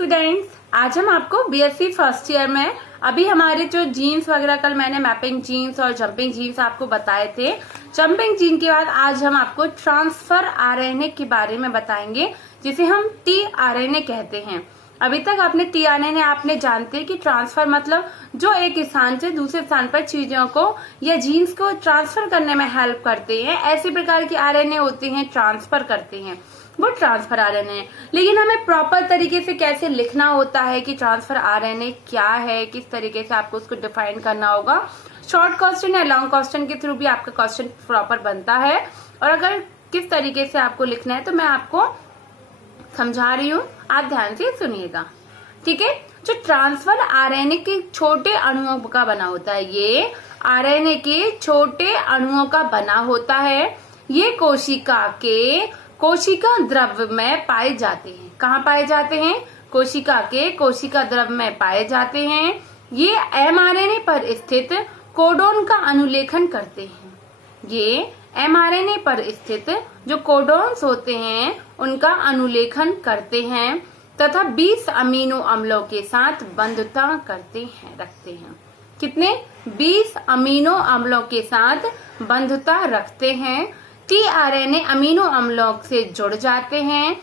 Students, आज हम आपको बीएससी फर्स्ट ईयर में अभी हमारे जो जीन्स वगैरह कल मैंने मैपिंग जीन्स और जंपिंग जीन्स आपको बताए थे। जंपिंग जीन के बाद आज हम आपको ट्रांसफर आरएनए के बारे में बताएंगे, जिसे हम टीआरएनए कहते हैं। अभी तक आपने टीआरएनए आपने जानते हैं कि ट्रांसफर मतलब जो एक स्थान से दूसरे स्थान पर चीजों को या जीन्स को ट्रांसफर करने में हेल्प करते हैं। ऐसे प्रकार के आरएनए होते हैं ट्रांसफर करते हैं, वो ट्रांसफर आरएनए है। लेकिन हमें प्रॉपर तरीके से कैसे लिखना होता है कि ट्रांसफर आरएनए क्या है, किस तरीके से आपको उसको डिफाइन करना होगा। शॉर्ट क्वेश्चन या लॉन्ग क्वेश्चन के थ्रू भी आपका क्वेश्चन प्रॉपर बनता है। और अगर किस तरीके से आपको लिखना है तो मैं आपको समझा रही हूँ, आप ध्यान से सुनिएगा, ठीक है। जो ट्रांसफर आरएनए के छोटे अणुओं का बना होता है, ये आरएनए के छोटे अणुओं का बना होता है। ये कोशिका द्रव में पाए जाते हैं। कहाँ पाए जाते हैं? कोशिका द्रव में पाए जाते हैं। ये एमआरएनए पर स्थित कोडोन का अनुलेखन करते हैं। ये एमआरएनए पर स्थित जो कोडोन्स होते हैं उनका अनुलेखन करते हैं तथा 20 अमीनो अम्लों के साथ बंधुता रखते हैं। कितने? 20 अमीनो अम्लों के साथ बंधुता रखते हैं। टीआरएनए अमीनो अम्लों से जुड़ जाते हैं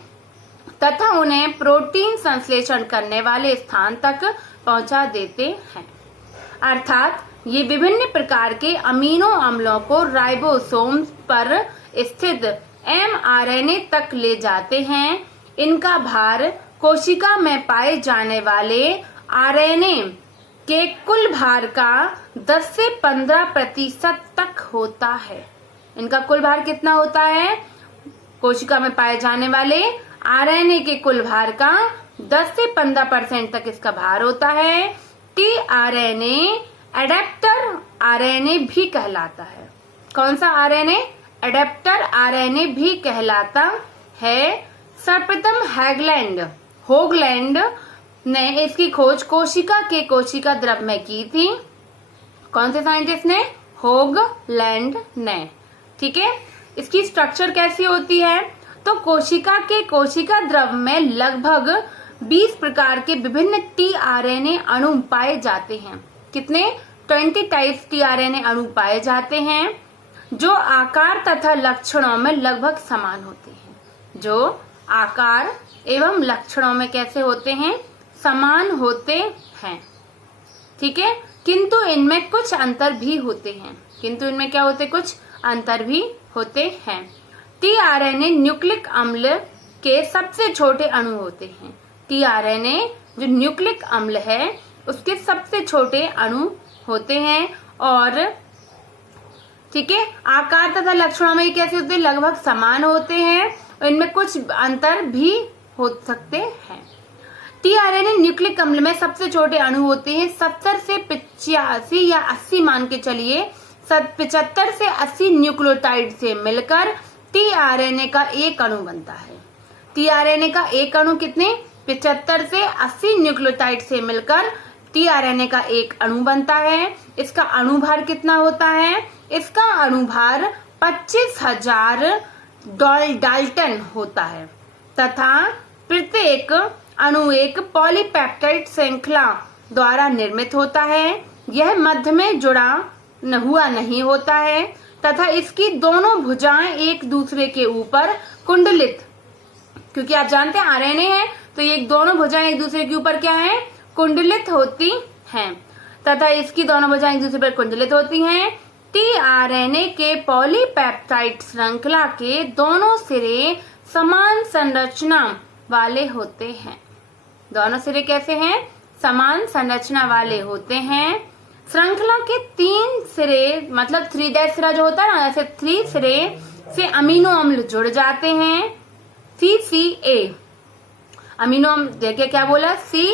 तथा उन्हें प्रोटीन संश्लेषण करने वाले स्थान तक पहुंचा देते हैं। अर्थात ये विभिन्न प्रकार के अमीनो अम्लों को राइबोसोम पर स्थित एमआरएनए तक ले जाते हैं। इनका भार कोशिका में पाए जाने वाले आरएनए के कुल भार का 10 से 15% तक होता है। इनका कुल भार कितना होता है? कोशिका में पाए जाने वाले आरएनए के कुल भार का 10 से 15% तक इसका भार होता है। टीआरएनए एडेप्टर आरएनए भी कहलाता है। कौन सा आरएनए? एडेप्टर आरएनए भी कहलाता है। सर्वप्रथम होगलैंड ने इसकी खोज कोशिका द्रव में की थी। कौन से साइंटिस्ट ने? होगलैंड ने, ठीक है। इसकी स्ट्रक्चर कैसी होती है? तो कोशिका द्रव में लगभग 20 प्रकार के विभिन्न टीआरएनए अणु पाए जाते हैं। कितने? 20 टाइप्स टीआरएनए अणु पाए जाते हैं जो आकार तथा लक्षणों में लगभग समान होते हैं। जो आकार एवं लक्षणों में कैसे होते हैं? समान होते हैं, ठीक है। किंतु इनमें कुछ अंतर भी होते हैं। कुछ अंतर भी होते हैं। टीआरएनए न्यूक्लिक अम्ल के सबसे छोटे अणु होते हैं। टीआरएनए जो न्यूक्लिक अम्ल है उसके सबसे छोटे अणु होते हैं। और ठीक है, आकार तथा लक्षणों में कैसे होते हैं? लगभग समान होते हैं और इनमें कुछ अंतर भी हो सकते हैं। टीआरएनए न्यूक्लिक अम्ल में सबसे छोटे अणु होते हैं। 70 से 85 या 80 मान के चलिए, 75 से 80 न्यूक्लियोटाइड से मिलकर टीआरएनए का एक अणु बनता है। टीआरएनए का एक अणु कितने? 75 से 80 न्यूक्लियोटाइड से मिलकर टीआरएनए का एक अणु बनता है। इसका अणुभार कितना होता है? इसका अणुभार 25,000 डाल्टन होता है तथा प्रत्येक अणु एक पॉलीपेप्टाइड श्रृंखला द्वारा निर्मित होता है। यह मध्य में जुड़ा हुआ नहीं होता है तथा इसकी दोनों भुजाएं एक दूसरे के ऊपर कुंडलित, क्योंकि आप जानते हैं आरएनए है तो ये दोनों भुजाएं एक दूसरे के ऊपर क्या है? कुंडलित होती हैं तथा इसकी दोनों भुजाएं एक दूसरे पर कुंडलित होती हैं। टीआरएनए के पॉलीपेप्टाइड श्रृंखला के दोनों सिरे समान संरचना वाले होते हैं। दोनों सिरे कैसे हैं? समान संरचना वाले होते हैं। श्रृंखला के 3 सिरे मतलब 3' सिरा जो होता है ना, ऐसे 3 सिरे से अमीनो अम्ल जुड़ जाते हैं। CCA अमीनो अम्ल, देखिए क्या बोला? C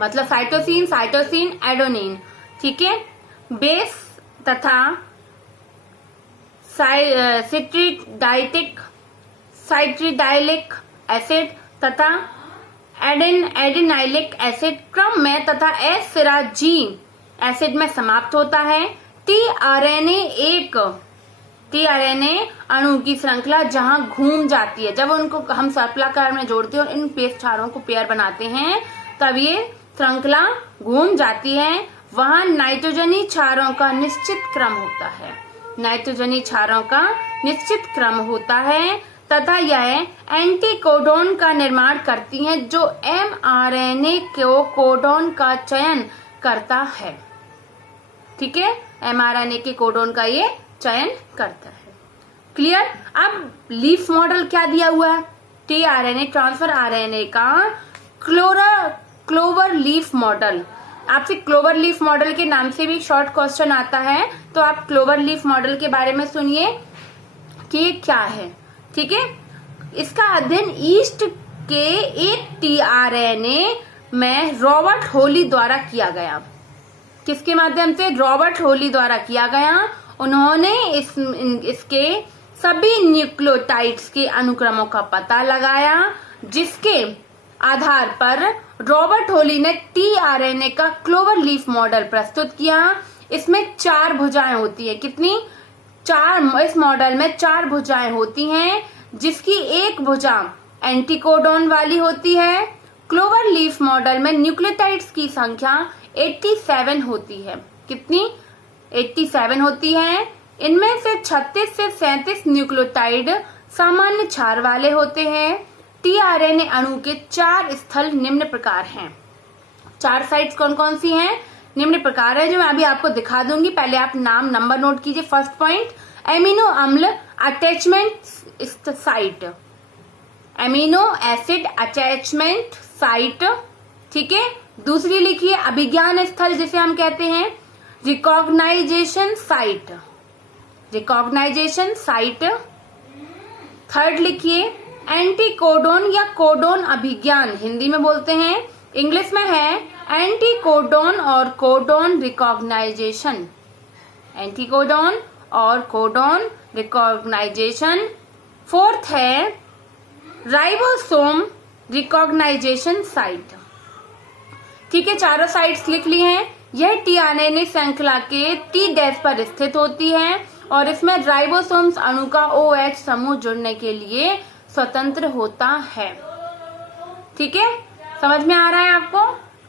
मतलब साइटोसिन, एडोनिन, ठीक है। बेस तथा साइट्रिडाइलिक एसिड तथा एडेनाइलिक एसिड क्रम में तथा S सिरा G एसिड में समाप्त होता है। टीआरएनए एक टीआरएनए अणु की श्रृंखला जहां घूम जाती है, जब उनको हम सर्पिलाकार में जोड़ते हैं और इन पेश क्षारों को पेयर बनाते हैं तब ये श्रृंखला घूम जाती है। वहां नाइट्रोजनी क्षारों का निश्चित क्रम होता है, नाइट्रोजनी क्षारों का निश्चित क्रम होता है तथा यह एंटीकोडोन का निर्माण करती हैं जो एमआरएनए को कोडोन का चयन करता है। ठीक है, एमआरएनए के कोडोन का ये चयन करता है। क्लियर। अब लीफ मॉडल क्या दिया हुआ है? टीआरएनए ट्रांसफर आरएनए का क्लोवर लीफ मॉडल। आपसे क्लोवर लीफ मॉडल के नाम से भी शॉर्ट क्वेश्चन आता है, तो आप क्लोवर लीफ मॉडल के बारे में सुनिए कि ये क्या है। ठीक है, इसका अध्ययन ईस्ट के एक टीआरएनए में रॉबर्ट होली द्वारा किया गया। किसके माध्यम से? रॉबर्ट होली द्वारा किया गया। उन्होंने इसके सभी न्यूक्लियोटाइड्स के अनुक्रमों का पता लगाया, जिसके आधार पर रॉबर्ट होली ने टीआरएनए का क्लोवर लीफ मॉडल प्रस्तुत किया। इसमें 4 भुजाएं होती है। कितनी? 4। इस मॉडल में 4 भुजाएं होती हैं, जिसकी एक भुजा एंटीकोडोन वाली होती है। क्लोवर लीफ मॉडल में न्यूक्लियोटाइड्स की संख्या 87 होती है। कितनी? 87 होती है। इनमें से 36 से 37 न्यूक्लियोटाइड सामान्य क्षार वाले होते हैं। टीआरएनए अणु के 4 स्थल निम्न प्रकार हैं। 4 साइट्स कौन कौन सी हैं? निम्न प्रकार है, जो मैं अभी आपको दिखा दूंगी। पहले आप नाम नंबर नोट कीजिए। फर्स्ट पॉइंट, एमिनो अम्ल attachment site, amino acid attachment site. ठीक है। दूसरी लिखिए अभिज्ञान स्थल, जिसे हम कहते हैं recognization site, recognization site. Third लिखिए एंटीकोडोन या कोडोन अभिज्ञान, हिंदी में बोलते हैं, इंग्लिश में है एंटीकोडोन और कोडोन रिकॉग्नाइजेशन, एंटीकोडोन और कोडोन रिकॉग्नाइजेशन। फोर्थ है राइबोसोम रिकॉग्नाइजेशन साइट। ठीक है, चारों साइट्स लिख ली हैं। यह टीआरएनए श्रृंखला के टी डैश पर स्थित होती है और इसमें राइबोसोम्स अणु का OH समूह जुड़ने के लिए स्वतंत्र होता है। ठीक है, समझ में आ रहा है आपको?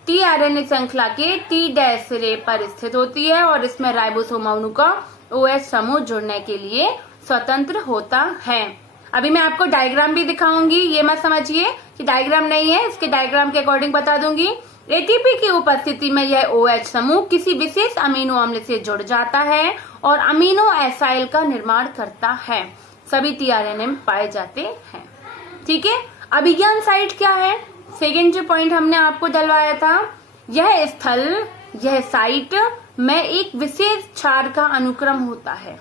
टीआरएनए श्रृंखला के टी डैश रे पर स्थित होती है और इसमें राइबोसोम अणु का OH समूह जुड़ने के लिए स्वतंत्र होता है। अभी मैं आपको डायग्राम भी दिखाऊंगी, ये मत समझिए कि डायग्राम नहीं है, इसके डायग्राम के अकॉर्डिंग बता दूंगी। एटीपी की उपस्थिति में यह OH समूह किसी विशेष अमीनो अम्ल से जुड़ जाता है और अमीनो एसाइल का निर्माण करता है। सभी टीआरएनए में पाए जाते हैं। ठीक है, अभिज्ञान साइट क्या है? सेकेंड जो पॉइंट हमने आपको डलवाया था, यह स्थल, यह साइट में एक विशेष क्षार का अनुक्रम होता है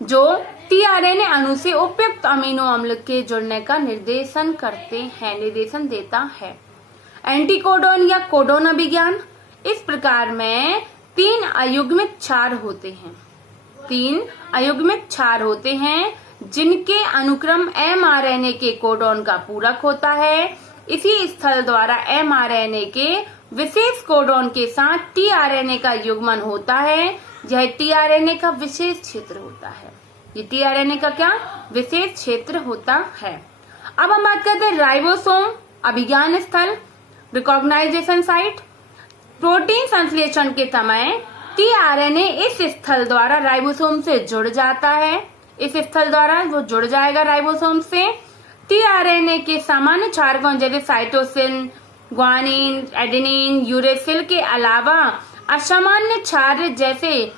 जो टीआरएनए अणु से उपयुक्त अमीनो अम्ल के जुड़ने का निर्देशन देता है। एंटीकोडोन या कोडोन अभिज्ञान, इस प्रकार में 3 अयुग्मित क्षार होते हैं, 3 अयुग्मित क्षार होते हैं जिनके अनुक्रम एमआरएनए के कोडोन का पूरक होता है। इसी स्थल द्वारा एमआरएनए के विशेष कोडोन के साथ टीआरएनए का युग्मन होता है। यह टीआरएनए का विशेष क्षेत्र होता है। ये टीआरएनए का क्या? विशेष क्षेत्र होता है। अब हम बात करते हैं राइबोसोम अभिज्ञान स्थल, रिकॉग्नाइजेशन साइट। प्रोटीन संश्लेषण के समय टीआरएनए इस स्थल द्वारा राइबोसोम से जुड़ जाता है। इस स्थल द्वारा वो जुड़ जाएगा राइबोसोम से। टीआरएनए के सामान्य क्षारकों जैसे साइटोसिन, ग्वानिन, एडेनिन, यूरेसिल के अलावा असामान्य क्षार जैसे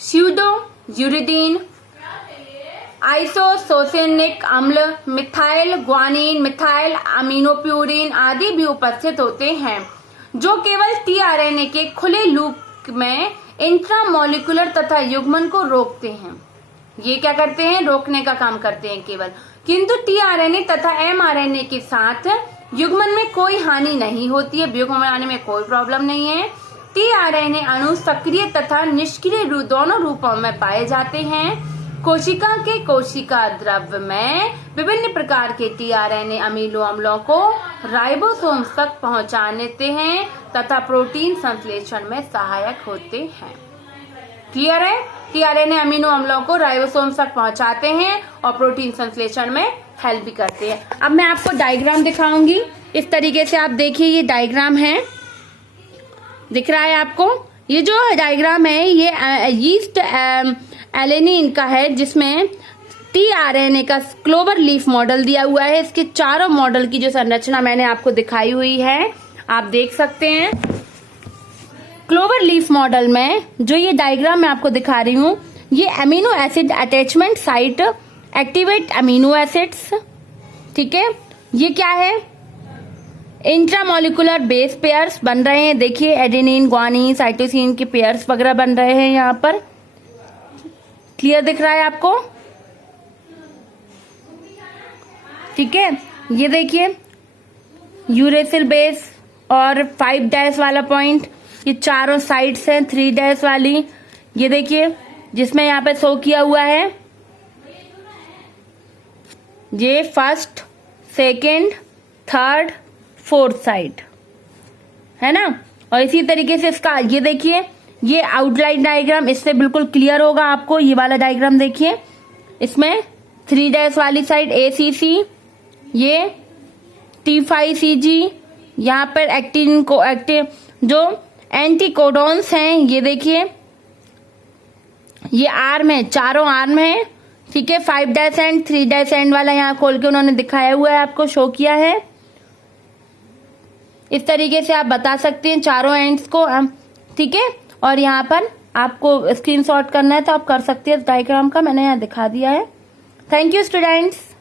स्यूडो यूरिडीन, आइसोसोसेनिक अम्ल, मिथाइल ग्वानिन, मिथाइल अमीनोप्यूरिन आदि भी उपस्थित होते हैं, जो केवल टीआरएनए के खुले लूप में इंट्रामोलिकुलर तथा युग्मन को रोकते हैं। ये क्या करते हैं? रोकने का काम करते हैं केवल। किंतु टीआरएनए तथा एमआरएनए के साथ युग्मन में कोई हानि नहीं होती है, युग्मन बनाने में कोई प्रॉब्लम नहीं है। टीआरएनए अणु सक्रिय तथा निष्क्रिय दोनों रूपों में पाए जाते हैं। कोशिका के कोशिका द्रव्य में विभिन्न प्रकार के टीआरएनए अमीनो अम्लों को राइबोसोम्स तक पहुंचाते हैं तथा प्रोटीन संश्लेषण में सहायक होते हैं। क्लियर है? टीआरएनए अमीनो अम्लों को राइबोसोम्स तक पहुंचाते हैं और प्रोटीन संश्लेषण में हेल्प भी करते हैं। अब मैं आपको डायग्राम दिखाऊंगी। इस तरीके से आप देखिए, ये डायग्राम है, दिख रहा है आपको? ये जो डायग्राम है ये यीस्ट एलेनिन का है, जिसमें टीआरएनए का क्लोवर लीफ मॉडल दिया हुआ है। इसके चारों मॉडल की जो संरचना मैंने आपको दिखाई हुई है, आप देख सकते हैं। क्लोवर लीफ मॉडल में जो ये डायग्राम मैं आपको दिखा रही हूँ, ये amino acid attachment site activate amino acids, ठीक है। ये क्या है? इंट्रामोलिकुलर बेस पेयर्स बन रहे हैं। देखिए एडेनिन, ग्वानिन, साइटोसिन के पेयर्स वगैरह बन रहे हैं यहाँ पर। क्लियर दिख रहा है आपको? ठीक है। ये देखिए यूरेसिल बेस और 5 डैश वाला पॉइंट, ये चारों साइड्स हैं 3 डैश वाली। ये देखिए जिसमें यहाँ पे शो किया हुआ है, ये first, second, third, fourth side है ना। और इसी तरीके से इसका ये देखिए, ये आउटलाइन डायग्राम इससे बिल्कुल क्लियर होगा आपको। ये वाला डायग्राम देखिए, इसमें 3 डैश वाली साइड ACC, ये T5CG, यहाँ पर एक्टिन को एक्टिव जो एंटीकोडॉन्स हैं, ये देखिए ये आर्म है, चारों आर्म है, ठीक है। 5 डैश एंड 3 डैश एंड वाला यहाँ खोल के उन्होंने दिखाया हुआ है, आपको शो किया है। इस तरीके से आप बता सकते हैं चारों एंड्स को, ठीक है। और यहाँ पर आपको स्क्रीनशॉट करना है तो आप कर सकते हैं, डायग्राम का मैंने यहाँ दिखा दिया है। Thank you students.